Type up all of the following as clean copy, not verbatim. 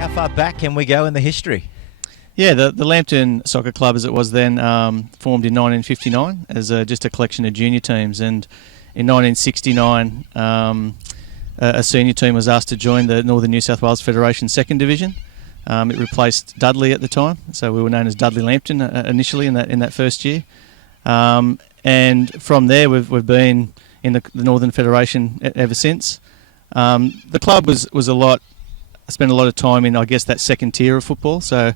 How far back can we go in the history? Yeah, the Lambton Soccer Club, as it was then, formed in 1959 as just a collection of junior teams, and in 1969 a senior team was asked to join the Northern New South Wales Federation Second Division. It replaced Dudley at the time, so we were known as Dudley Lambton initially in that first year, and from there we've been in the Northern Federation ever since. The club was I spent a lot of time in, I guess, that second tier of football, so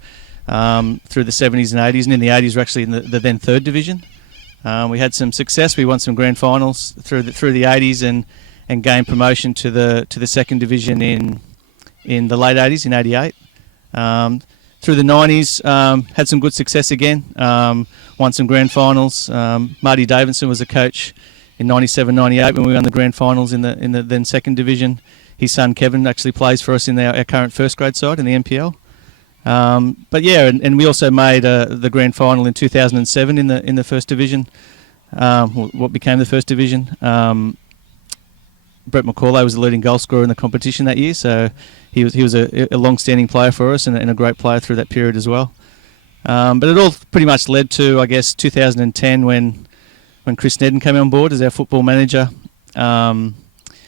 through the 70s and 80s, and in the 80s we're actually in the then third division. We had some success. We won some grand finals through the 80s and gained promotion to the second division in the late 80s, in 88. Through the 90s, had some good success again. Won some grand finals. Marty Davidson was a coach in 97, 98 when we won the grand finals in the then second division. His son Kevin actually plays for us in our current first grade side in the NPL. But yeah, and we also made the grand final in 2007 in the first division, what became the first division. Brett McCauley was the leading goal scorer in the competition that year, so he was a long-standing player for us and a great player through that period as well. But it all pretty much led to, I guess, 2010 when Chris Nedden came on board as our football manager,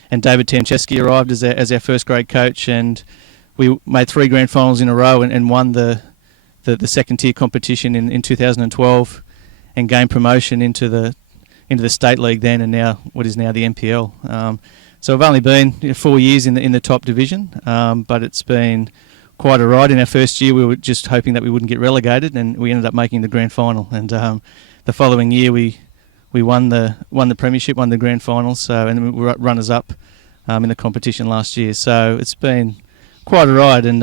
and David Tamcheski arrived as our first grade coach, and we made 3 grand finals in a row and won the second tier competition in 2012 and gained promotion into the state league then, and now what is now the NPL. So I've only been 4 years in the top division, but it's been quite a ride. In our first year we were just hoping that we wouldn't get relegated, and we ended up making the grand final, and the following year we won the premiership, won the grand finals, so, and we were runners up in the competition last year. So it's been quite a ride, and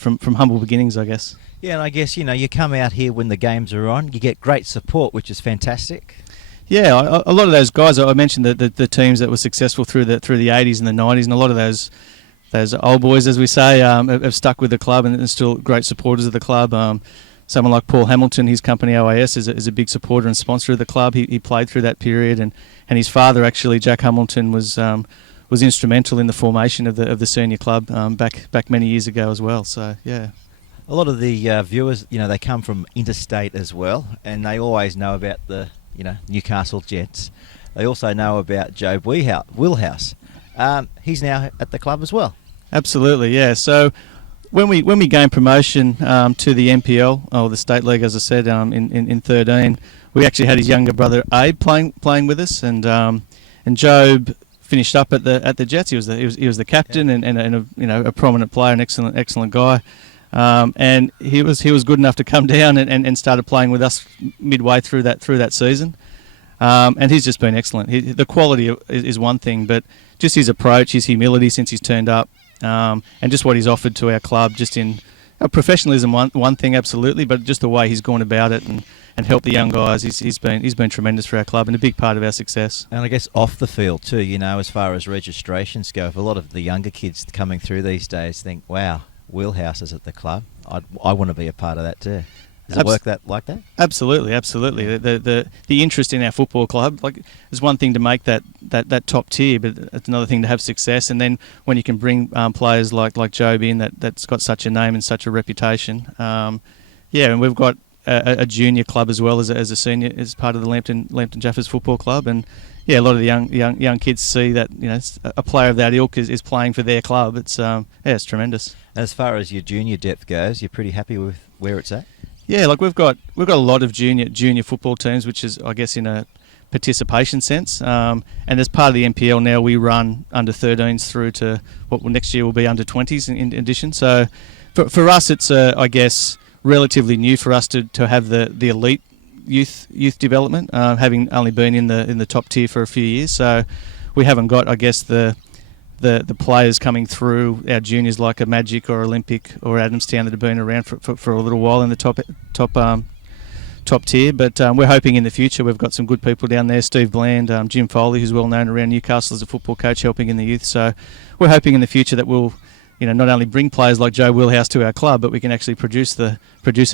from humble beginnings, I guess. Yeah, and I guess, you come out here when the games are on, you get great support, which is fantastic. Yeah, a lot of those guys, I mentioned the teams that were successful through the 80s and the 90s, and a lot of those old boys, as we say, have stuck with the club and are still great supporters of the club. Someone like Paul Hamilton, his company OAS, is a big supporter and sponsor of the club. He played through that period, and his father, actually, Jack Hamilton, was instrumental in the formation of the senior club back many years ago as well. So yeah. A lot of the viewers, they come from interstate as well, and they always know about the Newcastle Jets. They also know about Joe Wheelhouse. He's now at the club as well. Absolutely, yeah. So when we gained promotion to the NPL, or the state league, as I said, in 13, we actually had his younger brother Abe playing with us, and Job finished up at the Jets. He was the captain, and a prominent player, an excellent guy. And he was good enough to come down and started playing with us midway through that season. And he's just been excellent. The quality is one thing, but just his approach, his humility since he's turned up, and just what he's offered to our club, just in professionalism, one thing absolutely, but just the way he's gone about it and helped the young guys, he's been tremendous for our club and a big part of our success. And I guess off the field too, as far as registrations go, if a lot of the younger kids coming through these days think, wow, Wheelhouse is at the club, I want to be a part of that too. Does it work like that? Absolutely. The interest in our football club, is one thing to make that top tier, but it's another thing to have success. And then when you can bring players like Job in, that's got such a name and such a reputation. And we've got a junior club as well as a senior, as part of the Lambton Jaffas Football Club, and a lot of the young kids see that a player of that ilk is playing for their club. It's tremendous. As far as your junior depth goes, you're pretty happy with where it's at? Yeah, we've got a lot of junior football teams, which is, I guess, in a participation sense. And as part of the NPL now, we run under 13s through to what next year will be under 20s in addition. So for us, it's I guess relatively new for us to have the elite youth development, having only been in the top tier for a few years. So we haven't got, I guess, the players coming through our juniors like a Magic or Olympic or Adamstown that have been around for a little while in the top tier. But we're hoping in the future we've got some good people down there. Steve Bland, Jim Foley, who's well known around Newcastle as a football coach, helping in the youth. So we're hoping in the future that we'll not only bring players like Joe Wheelhouse to our club, but we can actually produce a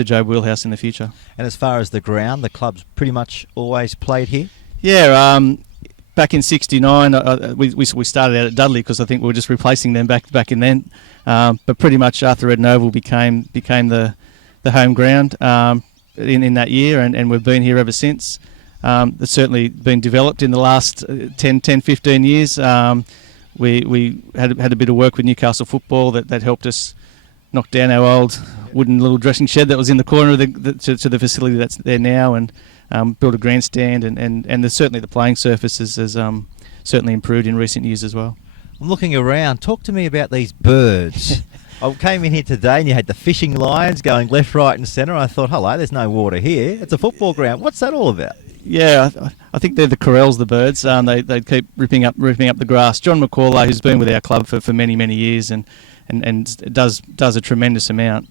Joe Wheelhouse in the future. And as far as the ground, the club's pretty much always played here? Yeah, back in '69, we started out at Dudley because I think we were just replacing them back in then. But pretty much Arthur Eden Oval became the home ground in that year, and we've been here ever since. It's certainly been developed in the last 10, 15 years. We had a bit of work with Newcastle Football that helped us knock down our old wooden little dressing shed that was in the corner of to the facility that's there now, and built a grandstand, and certainly the playing surface has certainly improved in recent years as well. I'm looking around. Talk to me about these birds. I came in here today and you had the fishing lines going left, right and centre. I thought, hello, there's no water here. It's a football ground. What's that all about? Yeah, I think they're the corals, the birds. They keep ripping up the grass. John McCauley, who's been with our club for many years and does a tremendous amount.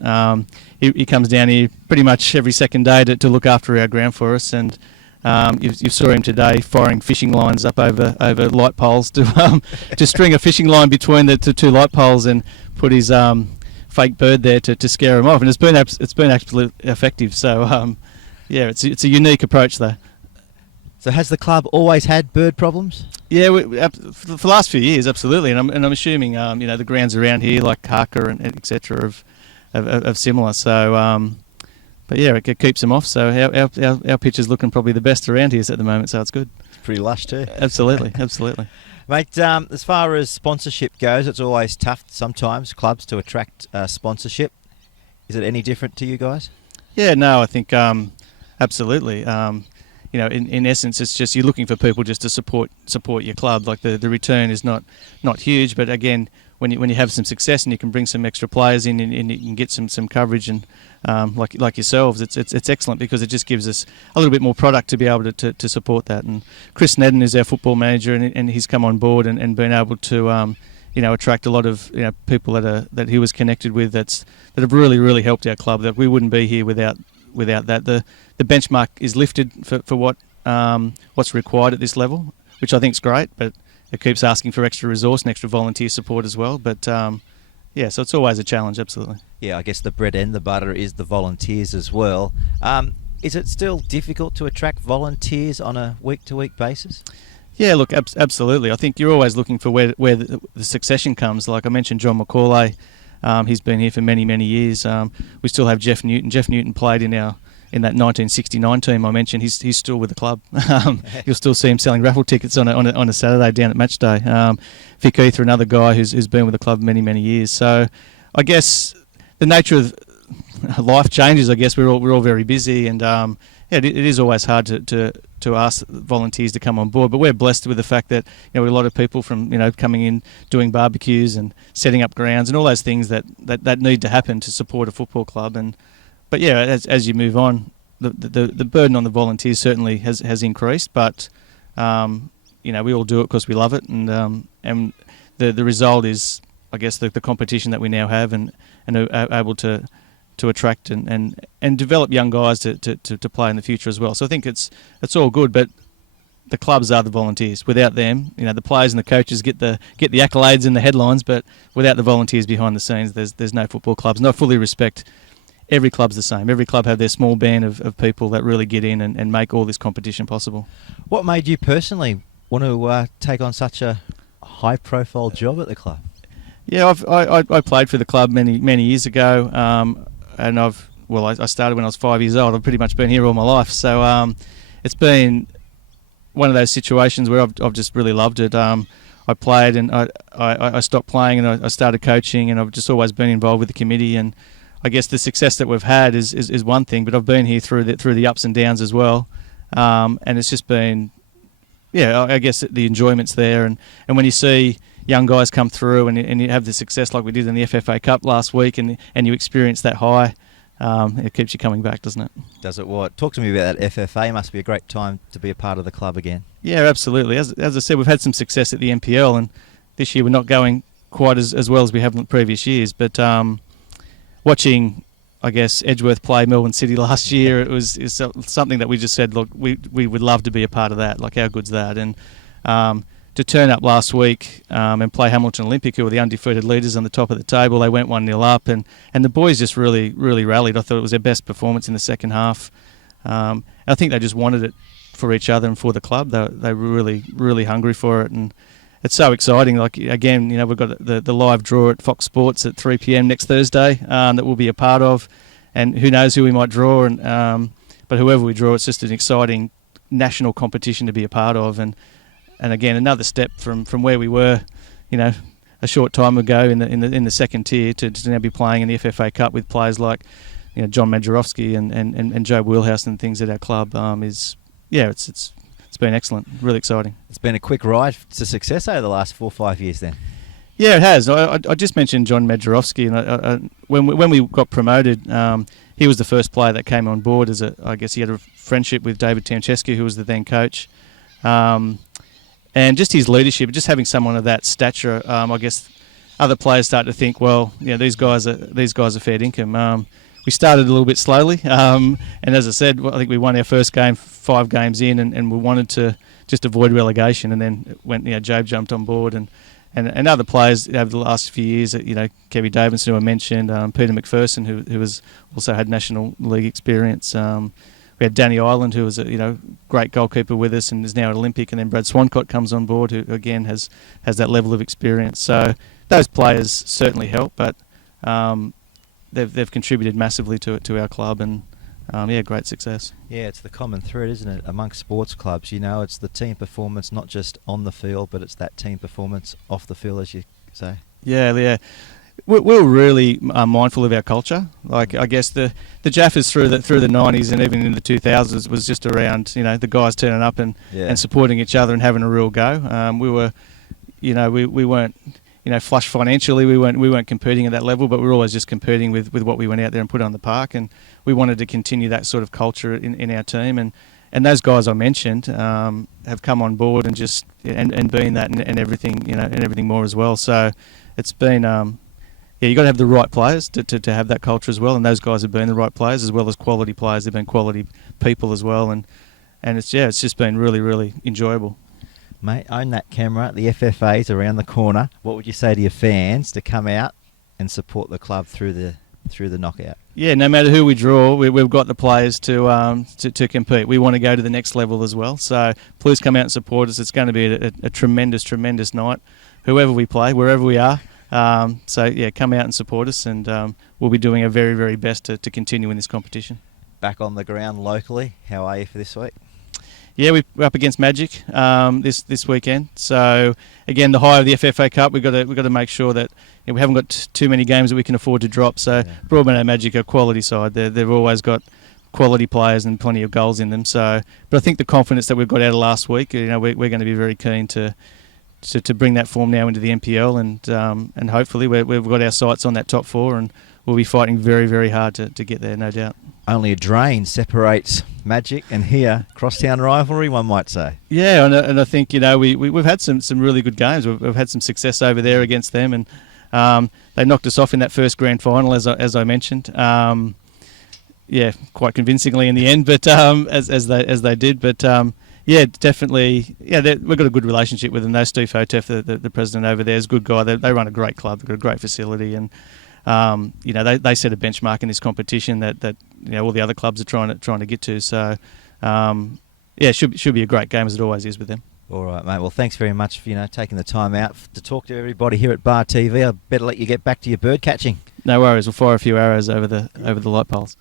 He comes down here pretty much every second day to look after our ground for us, and you saw him today firing fishing lines up over light poles to string a fishing line between the two light poles and put his fake bird there to scare him off, and it's been absolutely effective. So yeah, it's a unique approach though. So has the club always had bird problems? Yeah, for the last few years, absolutely, and I'm assuming the grounds around here like Harker and etc. have similar. So, but yeah, it keeps them off. So our pitch is looking probably the best around here at the moment. So it's good. It's pretty lush too. Absolutely. Mate, as far as sponsorship goes, it's always tough sometimes clubs to attract sponsorship. Is it any different to you guys? Yeah, no, I think absolutely. In essence, it's just you're looking for people just to support your club. Like the return is not huge, but again, when you have some success and you can bring some extra players in and you can get some coverage and like yourselves, it's excellent because it just gives us a little bit more product to be able to support that. And Chris Nedden is our football manager, and he's come on board and been able to attract a lot of people that he was connected with that have really helped our club. That we wouldn't be here without that. The benchmark is lifted for what's required at this level, which I think is great, but it keeps asking for extra resource and extra volunteer support as well. But so it's always a challenge, absolutely. Yeah, I guess the bread and the butter is the volunteers as well. Is it still difficult to attract volunteers on a week-to-week basis? Yeah, look, absolutely. I think you're always looking for where the succession comes. Like I mentioned, John McCauley, he's been here for many years. We still have Jeff Newton. Jeff Newton played in that 1969 team I mentioned. He's still with the club. You'll still see him selling raffle tickets on a Saturday down at match day. Vic Ether, another guy who's been with the club many years. So I guess the nature of life changes. I guess we're all very busy, and it is always hard to ask volunteers to come on board. But we're blessed with the fact that we have a lot of people from coming in, doing barbecues and setting up grounds and all those things that need to happen to support a football club. But yeah, as you move on, the burden on the volunteers certainly has increased. But we all do it because we love it, and the result is, I guess, the competition that we now have, and are able to attract and develop young guys to play in the future as well. So I think it's all good, but the clubs are the volunteers. Without them, the players and the coaches get the accolades and the headlines, but without the volunteers behind the scenes, there's no football clubs. And I fully respect every club's the same. Every club have their small band of people that really get in and make all this competition possible. What made you personally want to take on such a high-profile job at the club? Yeah, I played for the club many years ago, and I started when I was 5 years old. I've pretty much been here all my life, so it's been one of those situations where I've just really loved it. I played and I stopped playing and I started coaching, and I've just always been involved with the committee. And I guess the success that we've had is one thing, but I've been here through the ups and downs as well, and it's just been, I guess the enjoyment's there, and when you see young guys come through and you have the success like we did in the FFA Cup last week, and you experience that high, it keeps you coming back, doesn't it? Does it what? Talk to me about that FFA. Must be a great time to be a part of the club again. Yeah, absolutely. As I said, we've had some success at the NPL, and this year we're not going quite as well as we have in previous years, but watching, I guess, Edgeworth play Melbourne City last year, is something that we just said, look, we would love to be a part of that. Like, how good's that? And to turn up last week and play Hamilton Olympic, who were the undefeated leaders on the top of the table. They went 1-0 up, and the boys just really rallied. I thought it was their best performance in the second half. I think they just wanted it for each other and for the club. They were really hungry for it, and it's so exciting. Like, again, we've got the live draw at Fox Sports at 3 p.m. next Thursday that we'll be a part of, and who knows who we might draw. And but whoever we draw, it's just an exciting national competition to be a part of, and again, another step from where we were, a short time ago in the second tier to now be playing in the FFA Cup with players like John Majerowski and Joe Wheelhouse and things at our club. It's been excellent, really exciting. It's been a quick ride to success over the last 4 or 5 years then. Yeah, it has. I just mentioned John Majerowski, and when we got promoted, he was the first player that came on board I guess he had a friendship with David Tamchescu, who was the then coach. And just his leadership, just having someone of that stature, I guess other players start to think, well, these guys are fair income. We started a little bit slowly, and as I said, I think we won our first game 5 games in, and we wanted to just avoid relegation, and then Job jumped on board, and other players over the last few years, Kevin Davidson, who I mentioned, Peter McPherson, who has also had National League experience. We had Danny Ireland, who was a great goalkeeper with us and is now at Olympic, and then Brad Swancott comes on board, who again has that level of experience. So those players certainly help, but they've contributed massively to our club, and great success. Yeah, it's the common thread, isn't it, amongst sports clubs? It's the team performance, not just on the field, but it's that team performance off the field, as you say. Yeah. We're really mindful of our culture. Like, I guess the Jaffas through the 90s and even in the 2000s was just around the guys turning up and supporting each other and having a real go. We were, we weren't flush financially. We weren't competing at that level, but we were always just competing with what we went out there and put on the park. And we wanted to continue that sort of culture in our team. And those guys I mentioned have come on board and just and been that and everything and everything more as well. So it's been. You've got to have the right players to have that culture as well, and those guys have been the right players as well as quality players. They've been quality people as well, and it's just been really enjoyable. Mate, own that camera. The FFA's around the corner. What would you say to your fans to come out and support the club through the knockout? Yeah, no matter who we draw, we've got the players to compete. We want to go to the next level as well. So please come out and support us. It's going to be a tremendous night. Whoever we play, wherever we are. Come out and support us, and we'll be doing our very best to continue in this competition. Back on the ground locally, how are you for this week? Yeah, we're up against Magic this weekend. So again, the high of the FFA Cup, we've got to make sure that we haven't got too many games that we can afford to drop. So Broadmeadow Magic are a quality side. They've always got quality players and plenty of goals in them. So, but I think the confidence that we've got out of last week, we're going to be very keen to bring that form now into the NPL, and hopefully we've got our sights on that top 4, and we'll be fighting very hard to get there, no doubt. Only a drain separates Magic and here crosstown rivalry, one might say. Yeah, and I think we've had some really good games. We've had some success over there against them, and they knocked us off in that first grand final, as I mentioned. Quite convincingly in the end, but as they did, but. Definitely. Yeah, we've got a good relationship with them. Steve Hotef, the president over there, is a good guy. They run a great club. They've got a great facility, and they set a benchmark in this competition that all the other clubs are trying to get to. So it should be a great game, as it always is with them. All right, mate. Well, thanks very much for taking the time out to talk to everybody here at Bar TV. I better let you get back to your bird catching. No worries. We'll fire a few arrows over the light poles.